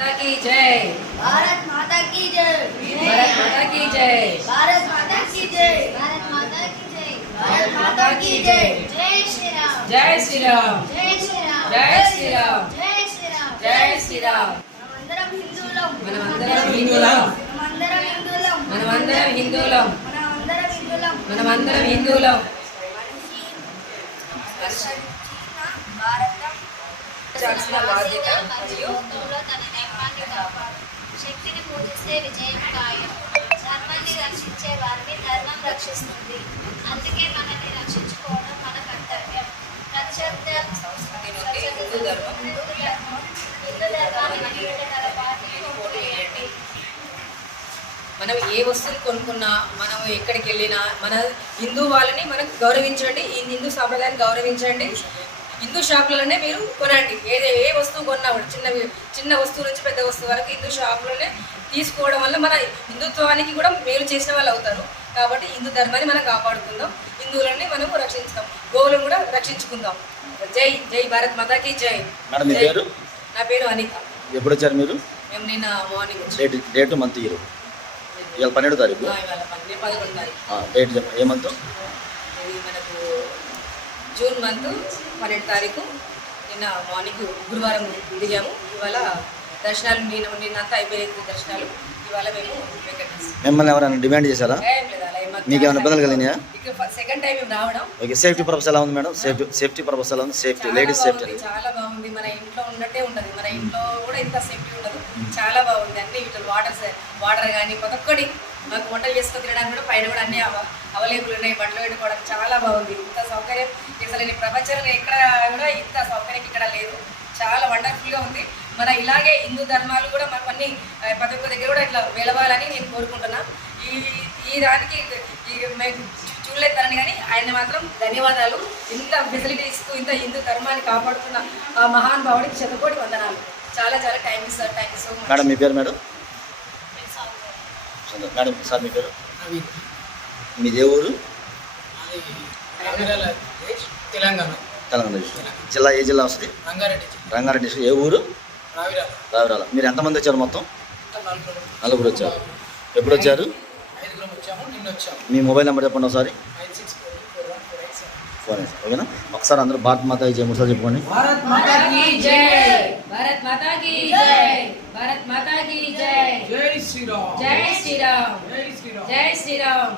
की जय। भारत माता की जय। भारत माता की जय। भारत माता की जय। भारत माता की जय। भारत माता की जय। जय श्री राम। जय श्री राम। जय श्री राम। जय श्री राम। जय श्री राम। जय श्री राम। మనమందరం హిందువులం. మనమందరం హిందువులం. మనమందరం హిందువులం. మనమందరం హిందువులం. మనమందరం హిందువులం. మనమందరం హిందువులం. భారతం చేయాల్సిన బాధ్యత మరియు తన ధర్మాన్ని కాపాడు. శక్తిని పూజిస్తే విజయం ఖాయం. ధర్మాన్ని రక్షించే వారిని ధర్మం రక్షిస్తుంది. అందుకే మనల్ని రక్షించుకోవడం మన కర్తవ్యం. ప్రత్యర్థ సంస్కృతి నుండి హిందూ ధర్మం హిందూ ధర్మాన్ని మనగల పార్టీని పోటీ చేయండి. మనం ఏ వస్తువులు కొనుక్కున్నా, మనం ఎక్కడికి వెళ్ళినా మన హిందూ వాళ్ళని మనకు గౌరవించండి. ఈ హిందూ సాంప్రదాయాన్ని గౌరవించండి. హిందూ షాపులలోనే మీరు కొనండి. ఏ వస్తువు కొన్నా కూడా చిన్న వస్తువు నుంచి పెద్ద వస్తువు వరకు హిందూ షాపులోనే తీసుకోవడం వల్ల మన హిందుత్వానికి కూడా మేలు చేసిన వాళ్ళు అవుతారు. కాబట్టి హిందూ ధర్మాన్ని మనం కాపాడుకుందాం. హిందువులని మనం రక్షించుతాం. గోవులను కూడా రక్షించుకుందాం. జై జై భారత్ మాతాకి జై. మేడం మీ పేరు? నా పేరు అనిత. ఎప్పుడు వచ్చారు మీరు? మేము నిన్న మార్నింగ్ వచ్చాం. Date month year? ఇవాళ 12వ తారీఖు. ఇవాళ 11 తారీఖు. డేట్ చెప్పండి. ఏ మంత్? ఇది మనకు జూన్ మంత్ 12 తారీఖు. నిన్న మార్నింగ్ గురువారం దిగాము. ఇవాళ దర్శనాలు నిన్నంతా అయిపోయింది దర్శనాలు. ఇవాళ మేము మిమ్మల్ని ఎవరైనా డిమాండ్ చేశారా? ఏం లేదు అలా మీకు ఏమైనా ఇబ్బందులు కలిగినాయా? ఇక సెకండ్ టైం మేము రావడం. ఓకే. సేఫ్టీ పర్పస్ ఎలా ఉంది మేడం? సేఫ్టీ పర్పస్ ఎలా ఉంది? సేఫ్టీ, లేడీస్ సేఫ్టీ చాలా బాగుంది. మన ఇంట్లో ఉన్నట్టే ఉంటుంది. మన ఇంట్లో కూడా ఇంత సేఫ్టీ ఉండదు. చాలా బాగుంది. అన్ని వీటి వాటర్ కానీ ప్రతి ఒక్కటి మాకు వంటలు చేసుకొని తినడానికి కూడా పైన కూడా అన్ని అవైలబుల్ ఉన్నాయి. బట్టలు పెట్టుకోవడానికి చాలా బాగుంది. ఇంత సౌకర్యం అసలు నేను ప్రపంచంలో ఎక్కడ కూడా ఇంత సౌకర్యం ఇక్కడ లేదు. చాలా వండర్ఫుల్గా ఉంది. మన ఇలాగే హిందూ ధర్మాలు కూడా మనకు ప్రతి ఒక్క దగ్గర కూడా ఇట్లా వెలవాలని నేను కోరుకుంటున్నా. ఈ దానికి మేము చూడలేదని కానీ ఆయన మాత్రం ధన్యవాదాలు. ఇంత ఫెసిలిటీ ఇస్తూ ఇంత హిందూ ధర్మాన్ని కాపాడుతున్న ఆ మహాన్ భావుడికి శతకోటి వందనాలు. చాలా చాలా thank you sir. Thank you so much. Madam మీ పేరు మేడం? మేడం సార్ మీ పేరు? మీ ఏ ఊరు? తెలంగాణ డిస్ట్రిక్ట్. జిల్లా ఏ జిల్లా వస్తుంది? రంగారెడ్డి డిస్ట్రిక్ట్. ఏ ఊరు? రావిరాల. మీరు ఎంతమంది వచ్చారు మొత్తం? నలుగురు వచ్చారు. ఎప్పుడు వచ్చారు? మీ మొబైల్ నెంబర్ చెప్పండి ఒకసారి. ఫోన్ ఓకేనా? ఒకసారి అందరూ భారత్ మాతా జై మూడుసార్లు చెప్పుకోండి. భారత్ మాతా కీ జై. భారత్ మాతా కీ జై. భారత్ మాతా కీ జై. జై శ్రీరామ్. జై శ్రీరామ్. జై శ్రీరామ్. జై శ్రీరామ్.